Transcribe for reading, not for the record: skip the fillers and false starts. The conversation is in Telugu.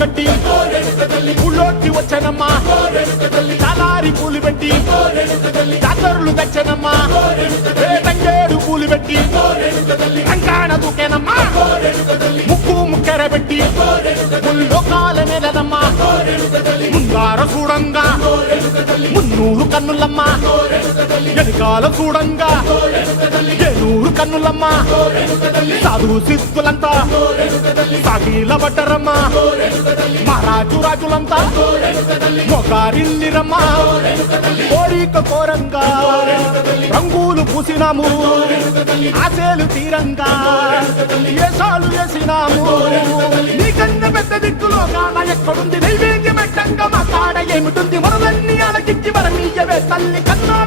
కట్టి ఊళ్ళోకి వచ్చానమ్మా చాలారి పూలు పెట్టి జాతరులు తెచ్చానమ్మా తంగేడు పూలు పెట్టి రంగాణ దూకేనమ్మా ముక్కు ముక్కెర పెట్టి ముల్లోకాల నెలనమ్మా ముందార చూడంగా మున్నూరు కన్నులమ్మా ఎనకాల చూడంగా ఏనూరు కన్నులమ్మా సాధు సిద్ధులంతా సాగిల పడ్డరమ్మా మహారాజు రాజులంతా మొగారిల్లిరమ్మా కోరిక కోరంగా రంగులు పూసినాము ఆశలు తీరంగా ఏసాలు వేసినాము నీకన్నా పెద్ద దిక్కులో కాన ఎక్కడుంది నైవేద్యం పెట్టంగా మా కాడ ఏమిటుంది మనలన్నీ అలకిచ్చి మరమీయవే తల్లి కన్నా